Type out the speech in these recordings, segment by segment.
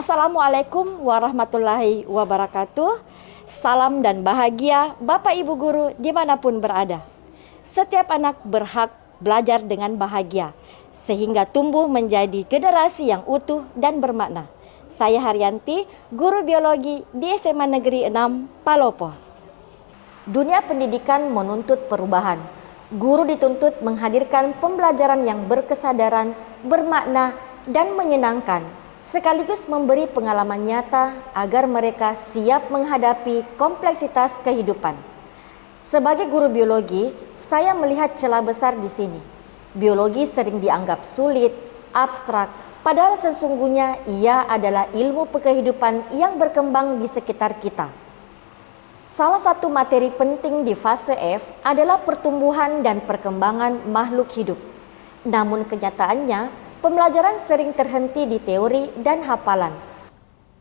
Assalamualaikum warahmatullahi wabarakatuh. Salam dan bahagia Bapak Ibu Guru dimanapun berada. Setiap anak berhak belajar dengan bahagia, sehingga tumbuh menjadi generasi yang utuh dan bermakna. Saya Haryanti, Guru Biologi di SMA Negeri 6 Palopo. Dunia pendidikan menuntut perubahan. Guru dituntut menghadirkan pembelajaran yang berkesadaran, bermakna, dan menyenangkan, sekaligus memberi pengalaman nyata agar mereka siap menghadapi kompleksitas kehidupan. Sebagai guru biologi, saya melihat celah besar di sini. Biologi sering dianggap sulit, abstrak, padahal sesungguhnya ia adalah ilmu kehidupan yang berkembang di sekitar kita. Salah satu materi penting di fase F adalah pertumbuhan dan perkembangan makhluk hidup. Namun kenyataannya, pembelajaran sering terhenti di teori dan hafalan.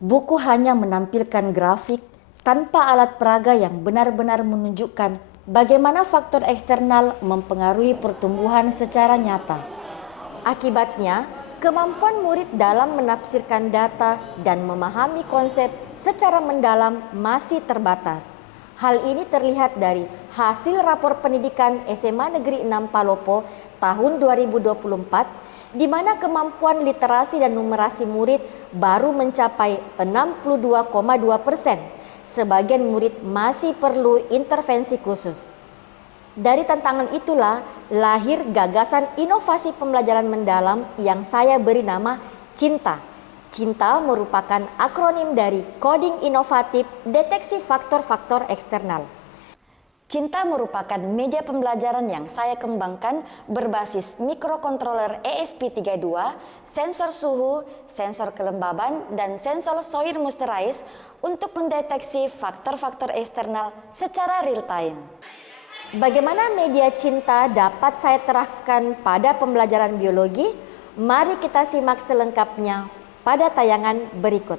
Buku hanya menampilkan grafik tanpa alat peraga yang benar-benar menunjukkan bagaimana faktor eksternal mempengaruhi pertumbuhan secara nyata. Akibatnya, kemampuan murid dalam menafsirkan data dan memahami konsep secara mendalam masih terbatas. Hal ini terlihat dari hasil rapor pendidikan SMA Negeri 6 Palopo tahun 2024, di mana kemampuan literasi dan numerasi murid baru mencapai 62,2%. Sebagian murid masih perlu intervensi khusus. Dari tantangan itulah lahir gagasan inovasi pembelajaran mendalam yang saya beri nama CINTA. CINTA merupakan akronim dari Coding Inovatif Deteksi Faktor-Faktor Eksternal. CINTA merupakan media pembelajaran yang saya kembangkan berbasis mikrokontroler ESP32, sensor suhu, sensor kelembaban, dan sensor soil moisturize untuk mendeteksi faktor-faktor eksternal secara real time. Bagaimana media CINTA dapat saya terapkan pada pembelajaran biologi? Mari kita simak selengkapnya pada tayangan berikut.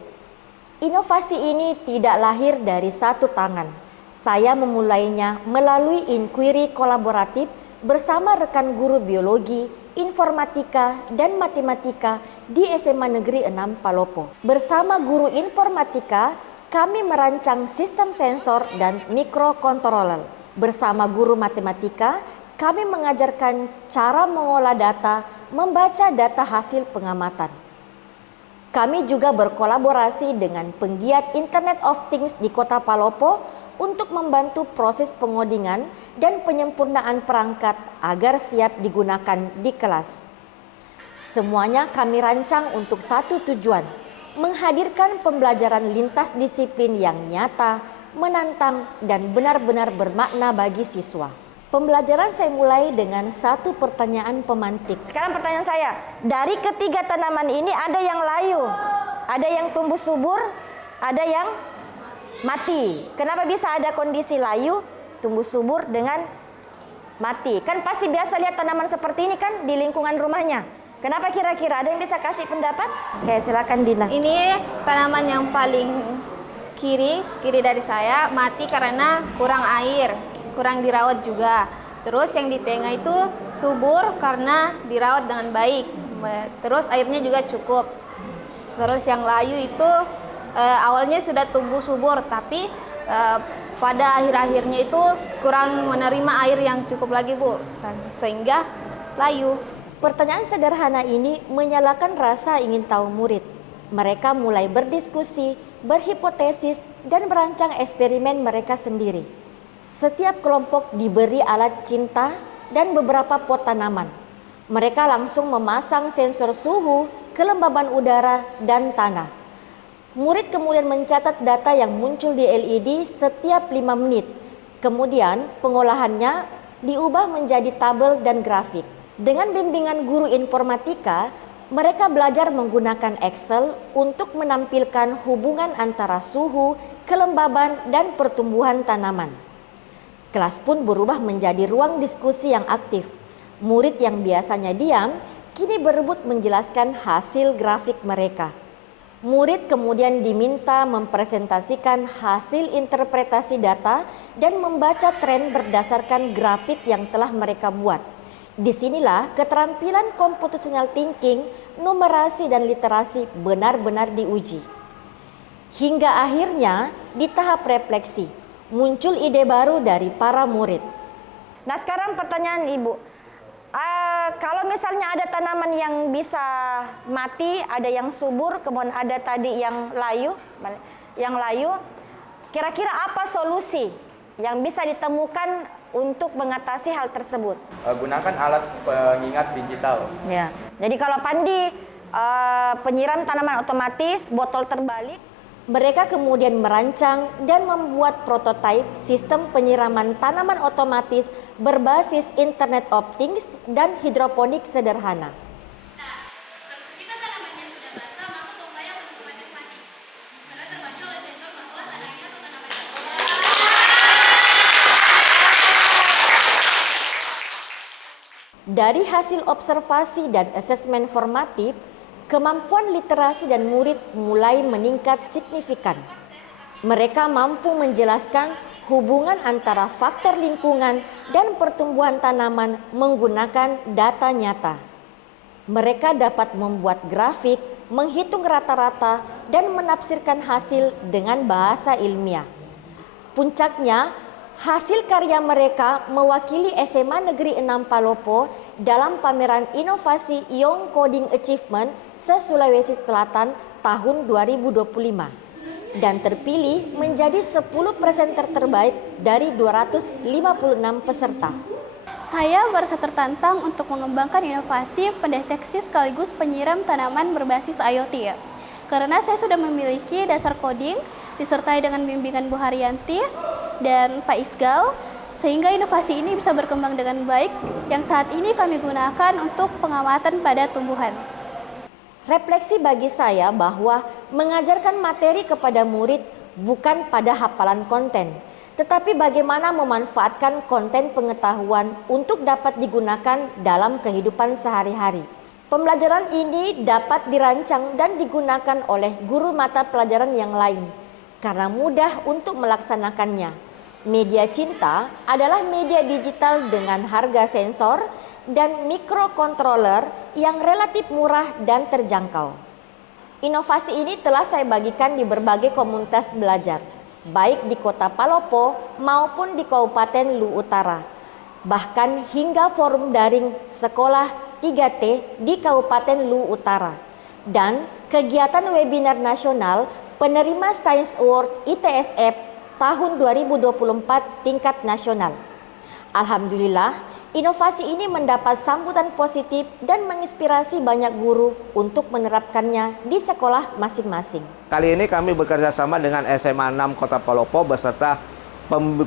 Inovasi ini tidak lahir dari satu tangan. Saya memulainya melalui inquiry kolaboratif bersama rekan guru biologi, informatika, dan matematika di SMA Negeri 6 Palopo. Bersama guru informatika, kami merancang sistem sensor dan mikrokontroler. Bersama guru matematika, kami mengajarkan cara mengolah data, membaca data hasil pengamatan. Kami juga berkolaborasi dengan penggiat Internet of Things di Kota Palopo untuk membantu proses pengodingan dan penyempurnaan perangkat agar siap digunakan di kelas. Semuanya kami rancang untuk satu tujuan, menghadirkan pembelajaran lintas disiplin yang nyata, menantang, dan benar-benar bermakna bagi siswa. Pembelajaran saya mulai dengan satu pertanyaan pemantik. Sekarang pertanyaan saya, dari ketiga tanaman ini ada yang layu, ada yang tumbuh subur, ada yang mati. Kenapa bisa ada kondisi layu, tumbuh subur dengan mati? Kan pasti biasa lihat tanaman seperti ini kan di lingkungan rumahnya. Kenapa kira-kira? Ada yang bisa kasih pendapat? Oke, silakan Dina. Ini tanaman yang paling kiri dari saya mati karena kurang air, kurang dirawat juga. Terus yang di tengah itu subur karena dirawat dengan baik. Terus airnya juga cukup. Terus yang layu itu awalnya sudah tumbuh subur, tapi pada akhir-akhirnya itu kurang menerima air yang cukup lagi, Bu, sehingga layu. Pertanyaan sederhana ini menyalakan rasa ingin tahu murid. Mereka mulai berdiskusi, berhipotesis, dan merancang eksperimen mereka sendiri. Setiap kelompok diberi alat CINTA dan beberapa pot tanaman. Mereka langsung memasang sensor suhu, kelembaban udara, dan tanah. Murid kemudian mencatat data yang muncul di LED setiap 5 menit. Kemudian pengolahannya diubah menjadi tabel dan grafik. Dengan bimbingan guru informatika, mereka belajar menggunakan Excel untuk menampilkan hubungan antara suhu, kelembaban, dan pertumbuhan tanaman. Kelas pun berubah menjadi ruang diskusi yang aktif. Murid yang biasanya diam, kini berebut menjelaskan hasil grafik mereka. Murid kemudian diminta mempresentasikan hasil interpretasi data dan membaca tren berdasarkan grafik yang telah mereka buat. Disinilah keterampilan computational thinking, numerasi dan literasi benar-benar diuji. Hingga akhirnya di tahap refleksi, muncul ide baru dari para murid. Nah sekarang pertanyaan Ibu, kalau misalnya ada tanaman yang bisa mati, ada yang subur, kemudian ada tadi yang layu, kira-kira apa solusi yang bisa ditemukan untuk mengatasi hal tersebut? Gunakan alat pengingat digital. Ya, jadi kalau Pandi penyiram tanaman otomatis, botol terbalik, mereka kemudian merancang dan membuat prototipe sistem penyiraman tanaman otomatis berbasis Internet of Things dan hidroponik sederhana. Jika tanamannya sudah basah, maka pompa yang otomatis mati. Karena terbaca oleh sensor bahwa tanahnya atau tanamannya sudah. Dari hasil observasi dan asesmen formatif, kemampuan literasi dan murid mulai meningkat signifikan. Mereka mampu menjelaskan hubungan antara faktor lingkungan dan pertumbuhan tanaman menggunakan data nyata. Mereka dapat membuat grafik, menghitung rata-rata, dan menafsirkan hasil dengan bahasa ilmiah. Puncaknya, hasil karya mereka mewakili SMA Negeri 6 Palopo dalam pameran inovasi Young Coding Achievement se-Sulawesi Selatan tahun 2025 dan terpilih menjadi 10 presenter terbaik dari 256 peserta. Saya merasa tertantang untuk mengembangkan inovasi pendeteksi sekaligus penyiram tanaman berbasis IoT ya. Karena saya sudah memiliki dasar coding disertai dengan bimbingan Bu Haryanti dan Pak Isgal, sehingga inovasi ini bisa berkembang dengan baik yang saat ini kami gunakan untuk pengamatan pada tumbuhan. Refleksi bagi saya bahwa mengajarkan materi kepada murid bukan pada hafalan konten, tetapi bagaimana memanfaatkan konten pengetahuan untuk dapat digunakan dalam kehidupan sehari-hari. Pembelajaran ini dapat dirancang dan digunakan oleh guru mata pelajaran yang lain karena mudah untuk melaksanakannya. Media Cinta adalah media digital dengan harga sensor dan mikrokontroler yang relatif murah dan terjangkau. Inovasi ini telah saya bagikan di berbagai komunitas belajar, baik di Kota Palopo maupun di Kabupaten Lu Utara, bahkan hingga forum daring sekolah 3T di Kabupaten Lu Utara, dan kegiatan webinar nasional penerima Science Award ITSF tahun 2024 tingkat nasional. Alhamdulillah, inovasi ini mendapat sambutan positif dan menginspirasi banyak guru untuk menerapkannya di sekolah masing-masing. Kali ini kami bekerja sama dengan SMA 6 Kota Palopo beserta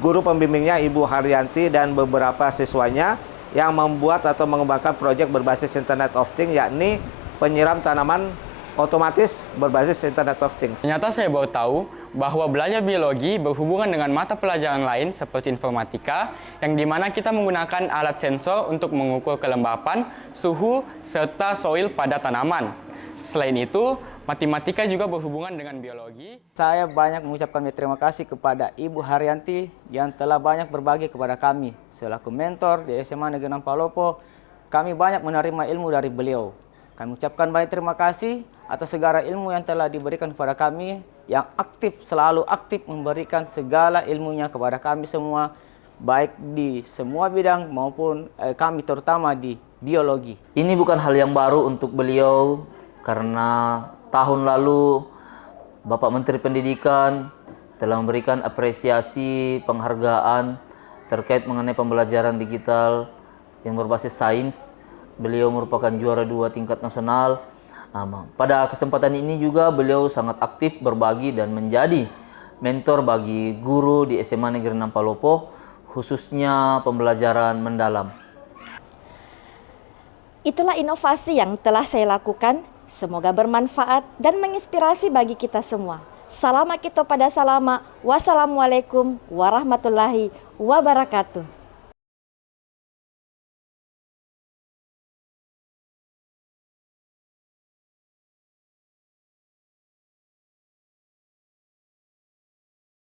guru pembimbingnya Ibu Haryanti dan beberapa siswanya yang membuat atau mengembangkan proyek berbasis Internet of Things, yakni penyiram tanaman otomatis berbasis Internet of Things. Ternyata saya baru tahu bahwa belajar biologi berhubungan dengan mata pelajaran lain seperti informatika, yang dimana kita menggunakan alat sensor untuk mengukur kelembapan, suhu, serta soil pada tanaman. Selain itu, matematika juga berhubungan dengan biologi. Saya banyak mengucapkan terima kasih kepada Ibu Haryanti yang telah banyak berbagi kepada kami. Selaku mentor di SMA Negeri 6 Palopo, kami banyak menerima ilmu dari beliau. Kami ucapkan banyak terima kasih atas segala ilmu yang telah diberikan kepada kami, yang selalu aktif memberikan segala ilmunya kepada kami semua, baik di semua bidang maupun kami terutama di biologi. Ini bukan hal yang baru untuk beliau, karena tahun lalu Bapak Menteri Pendidikan telah memberikan apresiasi penghargaan terkait mengenai pembelajaran digital yang berbasis sains. Beliau merupakan juara 2 tingkat nasional. Pada kesempatan ini juga beliau sangat aktif berbagi dan menjadi mentor bagi guru di SMA Negeri 6 Palopo, khususnya pembelajaran mendalam. Itulah inovasi yang telah saya lakukan. Semoga bermanfaat dan menginspirasi bagi kita semua. Salama kita pada salama. Wassalamualaikum warahmatullahi wabarakatuh.